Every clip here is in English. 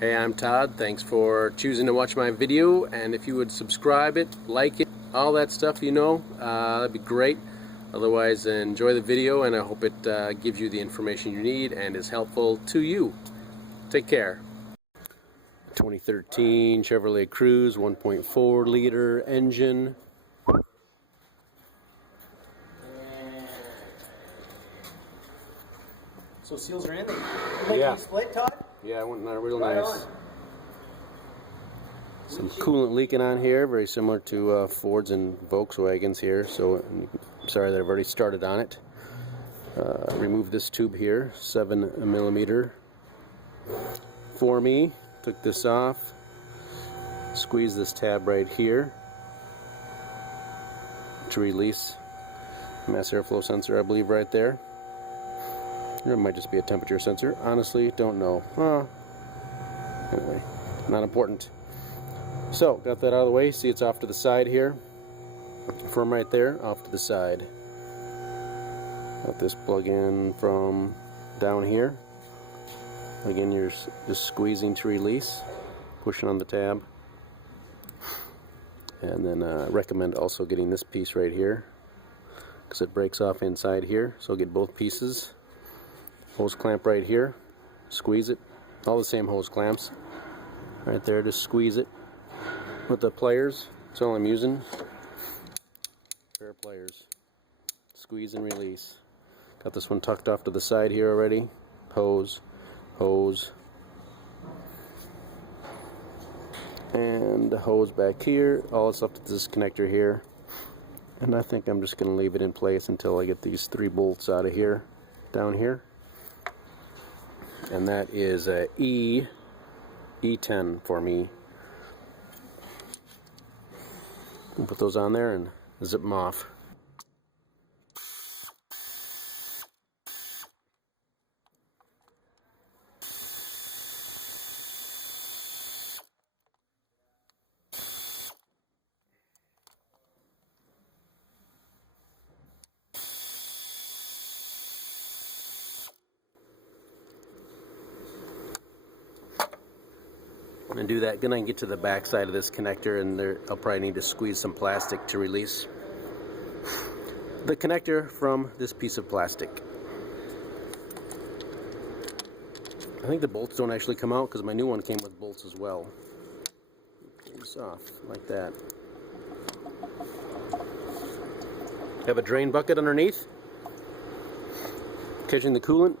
Hey, I'm Todd. Thanks for choosing to watch my video, and if you would subscribe it, like it, all that stuff, that'd be great. Otherwise, enjoy the video, and I hope it gives you the information you need and is helpful to you. Take care. 2013 Chevrolet Cruze 1.4 liter engine. So seals are in. They make Yeah. you split, Todd? Yeah, it went real Right nice. on. Some coolant leaking on here, very similar to Fords and Volkswagens here. So I'm sorry that I've already started on it. Remove this tube here, 7mm for me. Took this off. Squeeze this tab right here to release mass airflow sensor, I believe, right there. It might just be a temperature sensor. Honestly, don't know. Anyway, not important. So, got that out of the way. See, it's off to the side here. From right there, off to the side. Got this plug in from down here. Again, you're just squeezing to release, pushing on the tab. And then recommend also getting this piece right here, because it breaks off inside here. So get both pieces. Hose clamp right here, squeeze it, all the same hose clamps right there. Just squeeze it with the pliers. That's all I'm using, pair of pliers. Squeeze and release. Got this one tucked off to the side here already. Hose, hose, and the hose back here. All it's left is this connector here, and I think I'm just going to leave it in place until I get these 3 bolts out of here, down here. And that is a E10 for me. We'll put those on there and zip them off. I'm going to do that. Then I can get to the back side of this connector, and I'll probably need to squeeze some plastic to release the connector from this piece of plastic. I think the bolts don't actually come out because my new one came with bolts as well. Pull this off like that. Have a drain bucket underneath, catching the coolant.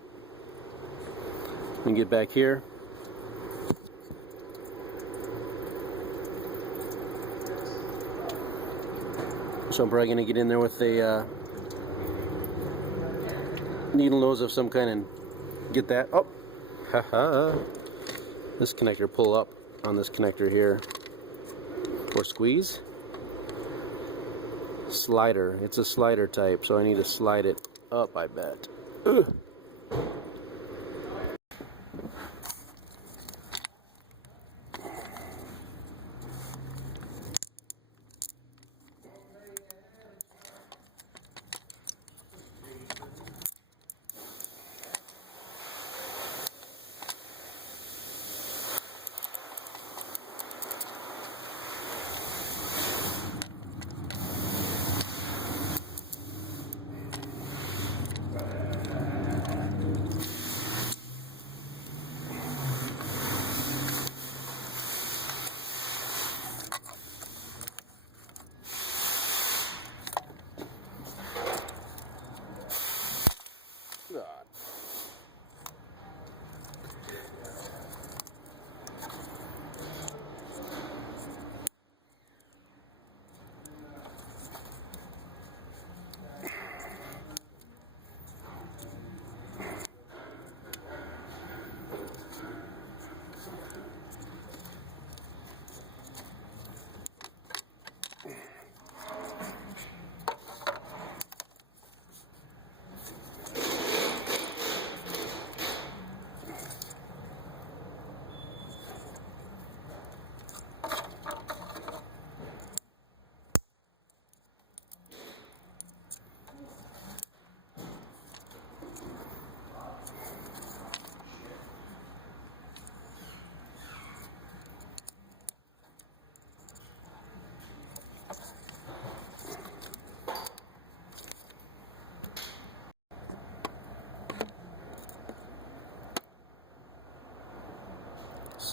And get back here. So I'm probably going to get in there with a needle nose of some kind and get that. Oh, haha. This connector, pull up on this connector here. Or squeeze. Slider. It's a slider type, so I need to slide it up, I bet. Ugh.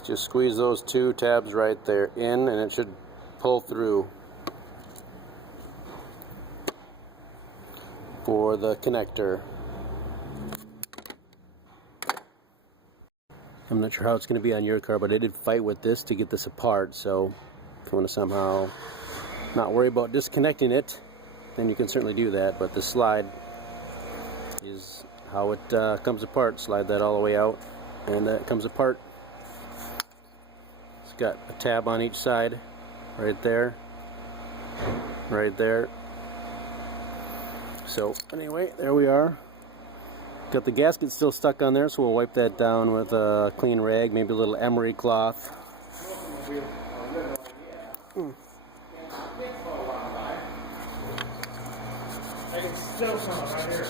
Just squeeze those two tabs right there in, and it should pull through for the connector. I'm not sure how it's going to be on your car, but I did fight with this to get this apart, so if you want to somehow not worry about disconnecting it, then you can certainly do that. But the slide is how it comes apart. Slide that all the way out, and it comes apart. It's got a tab on each side, right there, right there. So anyway, there we are. Got the gasket still stuck on there, so we'll wipe that down with a clean rag, maybe a little emery cloth. I can still smell it right here.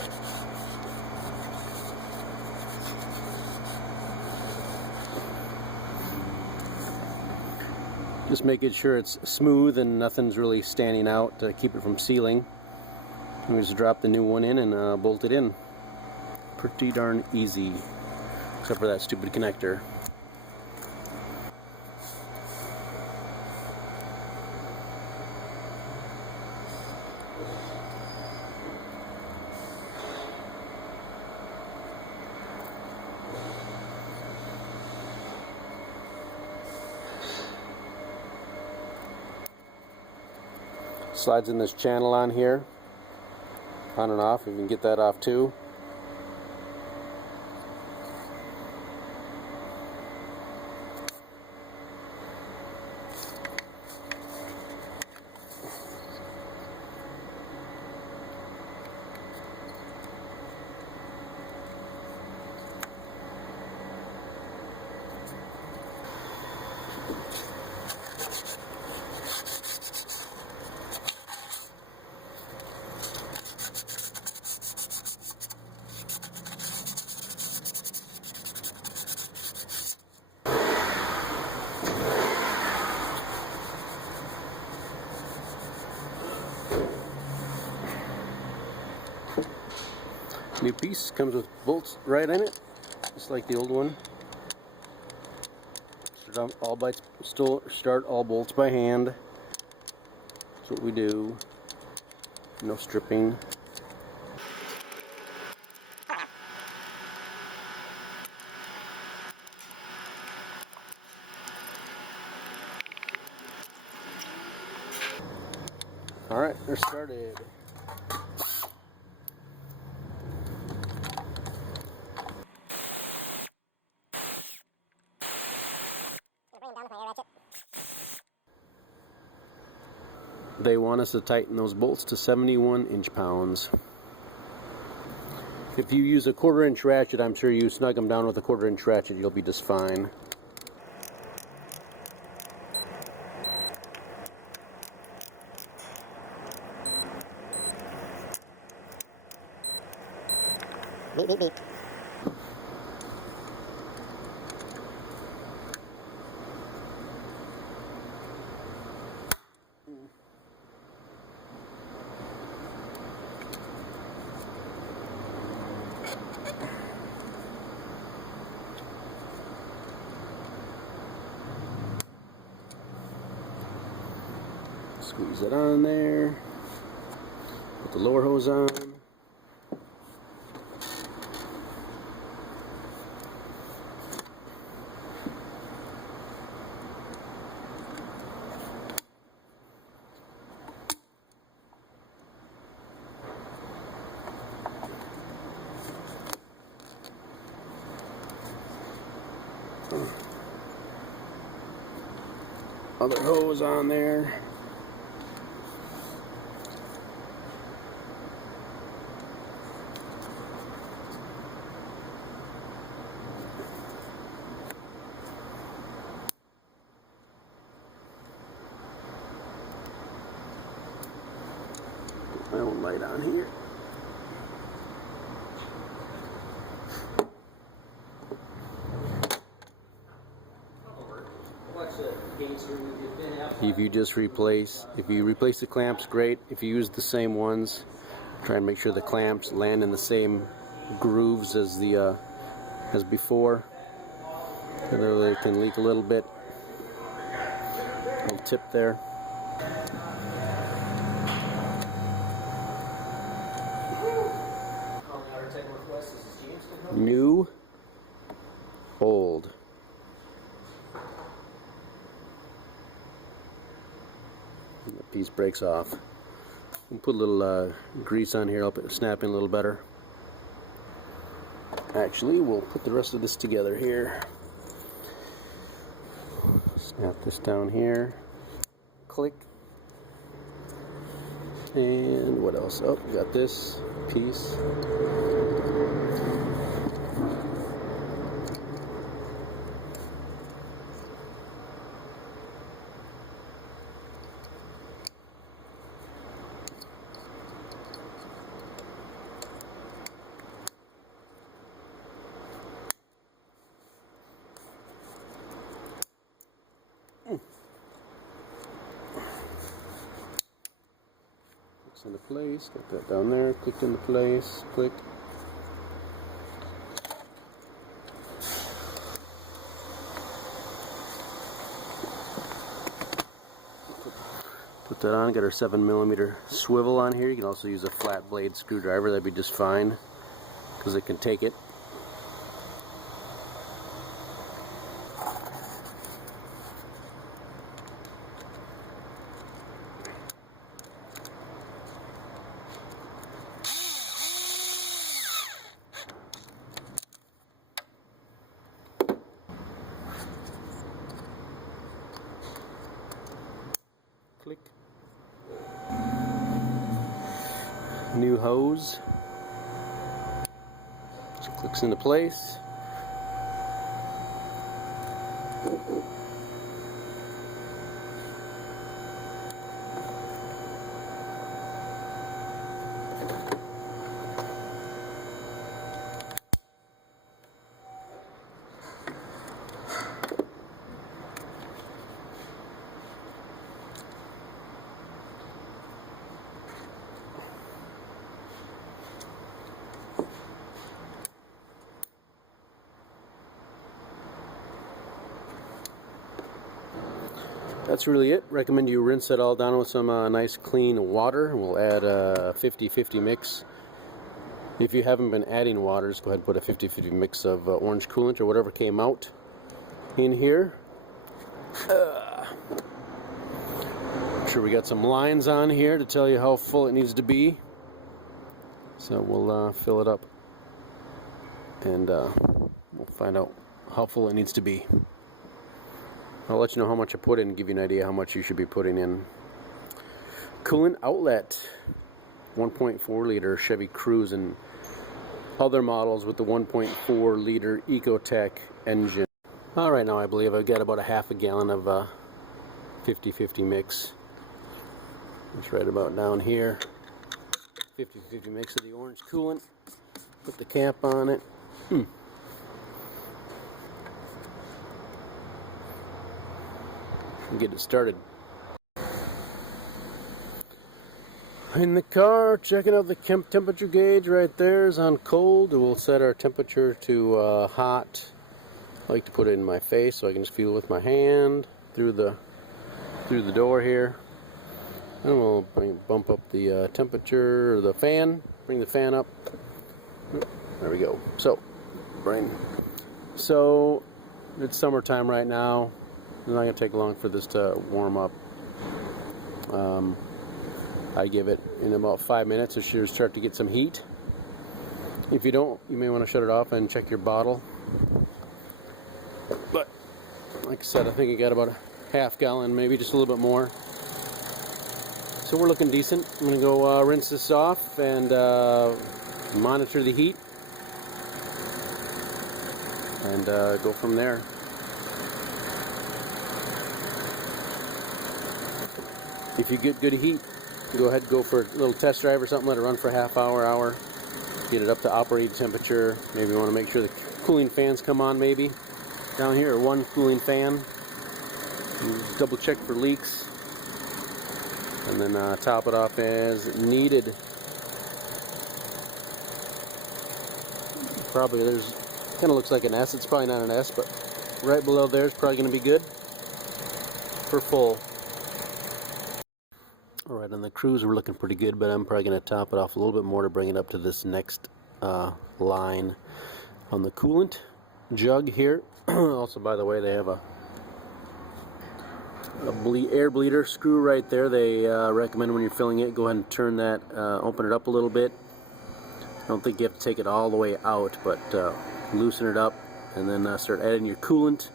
Just making sure it's smooth and nothing's really standing out to keep it from sealing. And we just drop the new one in and bolt it in. Pretty darn easy, except for that stupid connector. Slides in this channel on here, on and off. You can get that off too. New piece comes with bolts right in it, just like the old one. Start all bolts by hand. That's what we do. No stripping. All right, they're started. They want us to tighten those bolts to 71 inch-pounds. If you use a 1/4 inch ratchet, I'm sure you snug them down with a 1/4 inch ratchet, you'll be just fine. Beep, beep, beep. Squeeze it on there. Put the lower hose on. Other hose on there. Put my own light on here. If you replace the clamps, great. If you use the same ones, try and make sure the clamps land in the same grooves as the as before. It can leak a little bit. Little tip there. New, old. And the piece breaks off. We'll put a little grease on here, help it snap in a little better. Actually, we'll put the rest of this together here. Snap this down here. Click. And what else? Oh, we got this piece. Into place, get that down there, click into place, click. Put that on, get our 7mm swivel on here. You can also use a flat blade screwdriver, that'd be just fine, because it can take it. Click. New hose. So clicks into place. That's really it. Recommend you rinse it all down with some nice clean water. We'll add a 50-50 mix. If you haven't been adding water, just go ahead and put a 50-50 mix of orange coolant or whatever came out in here. I'm sure we got some lines on here to tell you how full it needs to be. So we'll fill it up and we'll find out how full it needs to be. I'll let you know how much I put in and give you an idea how much you should be putting in. Coolant outlet, 1.4 liter Chevy Cruze and other models with the 1.4 liter Ecotec engine. Alright, now I believe I've got about a half a gallon of 50-50 mix. It's right about down here. 50-50 mix of the orange coolant. Put the cap on it. And get it started. In the car, checking out the temperature gauge right there is on cold. We'll set our temperature to hot. I like to put it in my face so I can just feel it with my hand through the door here. And we'll bump up the temperature, or the fan. Bring the fan up. There we go. So it's summertime right now. It's not going to take long for this to warm up. I give it in about 5 minutes. It should start to get some heat. If you don't, you may want to shut it off and check your bottle. But like I said, I think I got about a half gallon, maybe just a little bit more. So we're looking decent. I'm going to go rinse this off and monitor the heat and go from there. If you get good heat, go ahead and go for a little test drive or something, let it run for a half hour, get it up to operating temperature. Maybe you want to make sure the cooling fans come on maybe. Down here, one cooling fan. Double check for leaks. And then top it off as needed. Probably kind of looks like an S. It's probably not an S, but right below there is probably going to be good for full. Alright, on the Cruze we're looking pretty good, but I'm probably going to top it off a little bit more to bring it up to this next line. On the coolant jug here, also by the way, they have a air bleeder screw right there. They recommend when you're filling it, go ahead and turn that, open it up a little bit. I don't think you have to take it all the way out, but loosen it up and then start adding your coolant.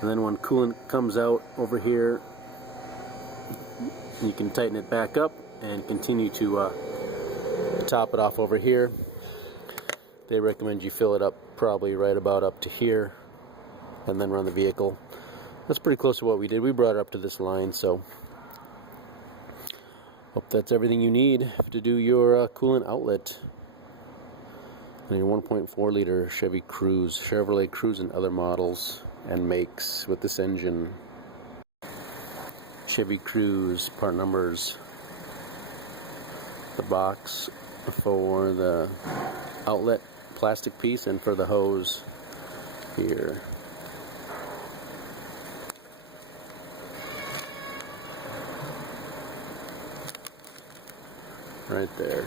And then when coolant comes out over here, you can tighten it back up and continue to top it off over here. They recommend you fill it up probably right about up to here and then run the vehicle. That's pretty close to what we did. We brought it up to this line, so hope that's everything you need to do your coolant outlet. And your 1.4 liter Chevy Cruze, Chevrolet Cruze and other models and makes with this engine. Chevy Cruze part numbers, the box for the outlet plastic piece and for the hose here. Right there.